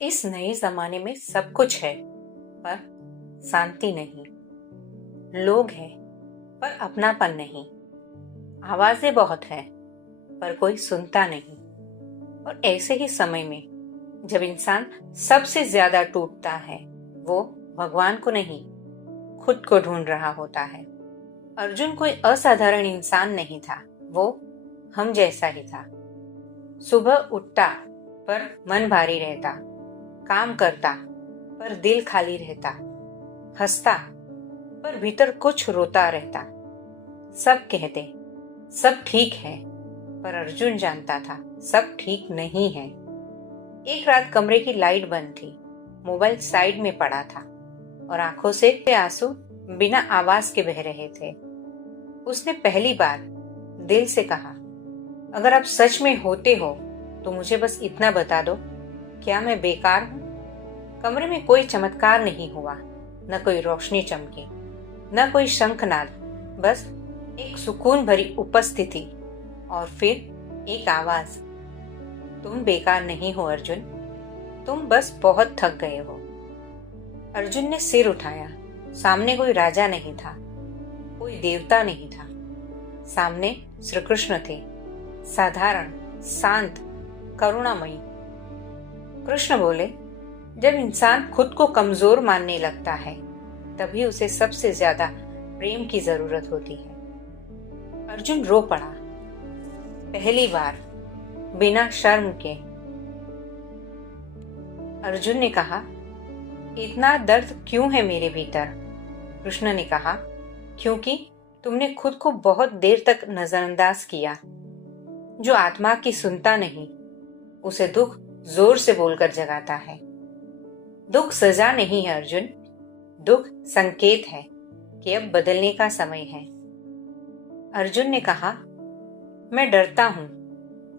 इस नए जमाने में सब कुछ है पर शांति नहीं। लोग हैं पर अपनापन नहीं। आवाजें बहुत है पर कोई सुनता नहीं। और ऐसे ही समय में जब इंसान सबसे ज्यादा टूटता है वो भगवान को नहीं खुद को ढूंढ रहा होता है। अर्जुन कोई असाधारण इंसान नहीं था, वो हम जैसा ही था। सुबह उठता पर मन भारी रहता, काम करता पर दिल खाली रहता, हंसता पर भीतर कुछ रोता रहता। सब कहते सब ठीक है पर अर्जुन जानता था सब ठीक नहीं है। एक रात कमरे की लाइट बंद थी, मोबाइल साइड में पड़ा था और आंखों से आंसू बिना आवाज के बह रहे थे। उसने पहली बार दिल से कहा, अगर आप सच में होते हो तो मुझे बस इतना बता दो, क्या मैं बेकार हूं? कमरे में कोई चमत्कार नहीं हुआ, न कोई रोशनी चमकी, न कोई शंखनाद, बस एक सुकून भरी उपस्थिति और फिर एक आवाज, तुम बेकार नहीं हो अर्जुन, तुम बस बहुत थक गए हो। अर्जुन ने सिर उठाया। सामने कोई राजा नहीं था, कोई देवता नहीं था। सामने श्री कृष्ण थे, साधारण, शांत, करुणामयी। कृष्ण बोले, जब इंसान खुद को कमजोर मानने लगता है तभी उसे सबसे ज्यादा प्रेम की जरूरत होती है। अर्जुन रो पड़ा, पहली बार, बिना शर्म के। अर्जुन ने कहा, इतना दर्द क्यों है मेरे भीतर? कृष्ण ने कहा, क्योंकि तुमने खुद को बहुत देर तक नजरअंदाज किया। जो आत्मा की सुनता नहीं उसे दुख जोर से बोलकर जगाता है। दुख सजा नहीं है अर्जुन, दुख संकेत है कि अब बदलने का समय है। अर्जुन ने कहा, मैं डरता हूं,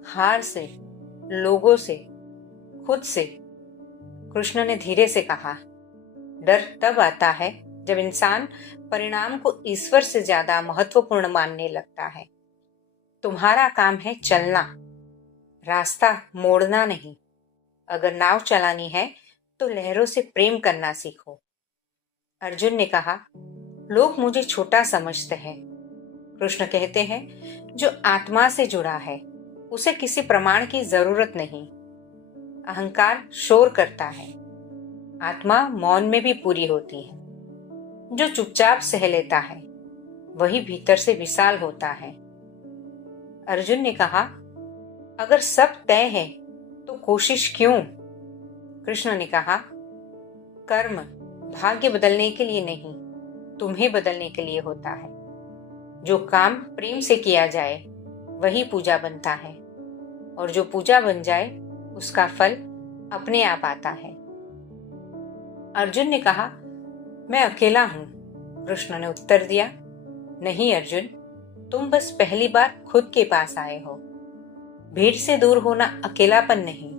हार से, लोगों से, खुद से। कृष्ण ने धीरे से कहा, डर तब आता है जब इंसान परिणाम को ईश्वर से ज्यादा महत्वपूर्ण मानने लगता है। तुम्हारा काम है चलना, रास्ता मोड़ना नहीं। अगर नाव चलानी है तो लहरों से प्रेम करना सीखो। अर्जुन ने कहा, लोग मुझे छोटा समझते हैं। कृष्ण कहते हैं, जो आत्मा से जुड़ा है उसे किसी प्रमाण की जरूरत नहीं। अहंकार शोर करता है, आत्मा मौन में भी पूरी होती है। जो चुपचाप सह लेता है वही भीतर से विशाल होता है। अर्जुन ने कहा, अगर सब तय है तो कोशिश क्यों? कृष्ण ने कहा, कर्म भाग्य बदलने के लिए नहीं, तुम्हें बदलने के लिए होता है। जो काम प्रेम से किया जाए वही पूजा बनता है और जो पूजा बन जाए उसका फल अपने आप आता है। अर्जुन ने कहा, मैं अकेला हूं। कृष्ण ने उत्तर दिया, नहीं अर्जुन, तुम बस पहली बार खुद के पास आए हो। भीड़ से दूर होना अकेलापन नहीं,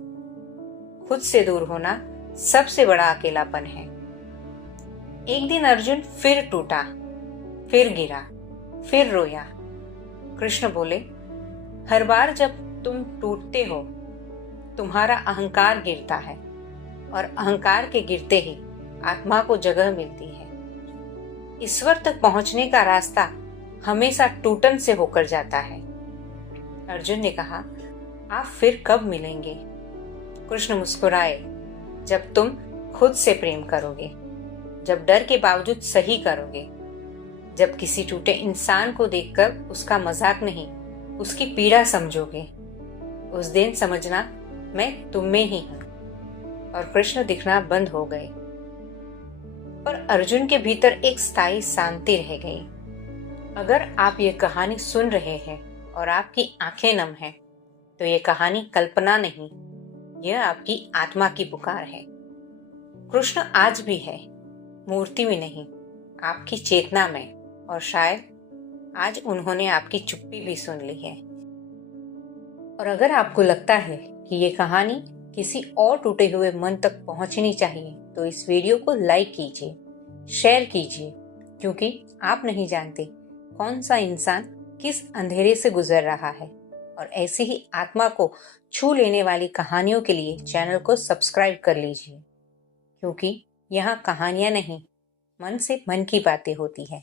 खुद से दूर होना सबसे बड़ा अकेलापन है। एक दिन अर्जुन फिर टूटा, फिर गिरा, फिर रोया। कृष्ण बोले, हर बार जब तुम टूटते हो तुम्हारा अहंकार गिरता है और अहंकार के गिरते ही आत्मा को जगह मिलती है। ईश्वर तक पहुंचने का रास्ता हमेशा टूटन से होकर जाता है। अर्जुन ने कहा, आप फिर कब मिलेंगे? कृष्ण मुस्कुराए, जब तुम खुद से प्रेम करोगे, जब डर के बावजूद सही करोगे, जब किसी टूटे इंसान को देखकर उसका मजाक नहीं उसकी पीड़ा समझोगे। उस दिन समझना मैं तुम में ही हूं। और कृष्ण दिखना बंद हो गए, पर अर्जुन के भीतर एक स्थायी शांति रह गई। अगर आप ये कहानी सुन रहे हैं और आपकी आंखें नम हैं, तो ये कहानी कल्पना नहीं, यह आपकी आत्मा की पुकार है। कृष्ण आज भी है, मूर्ति में नहीं, आपकी चेतना में। और शायद आज उन्होंने आपकी चुप्पी भी सुन ली है। और अगर आपको लगता है कि ये कहानी किसी और टूटे हुए मन तक पहुंचनी चाहिए तो इस वीडियो को लाइक कीजिए, शेयर कीजिए, क्योंकि आप नहीं जानते कौन सा इंसान किस अंधेरे से गुजर रहा है और ऐसी ही आत्मा को छू लेने वाली कहानियों के लिए चैनल को सब्सक्राइब कर लीजिए, क्योंकि यहाँ कहानियाँ नहीं, मन से मन की बातें होती है।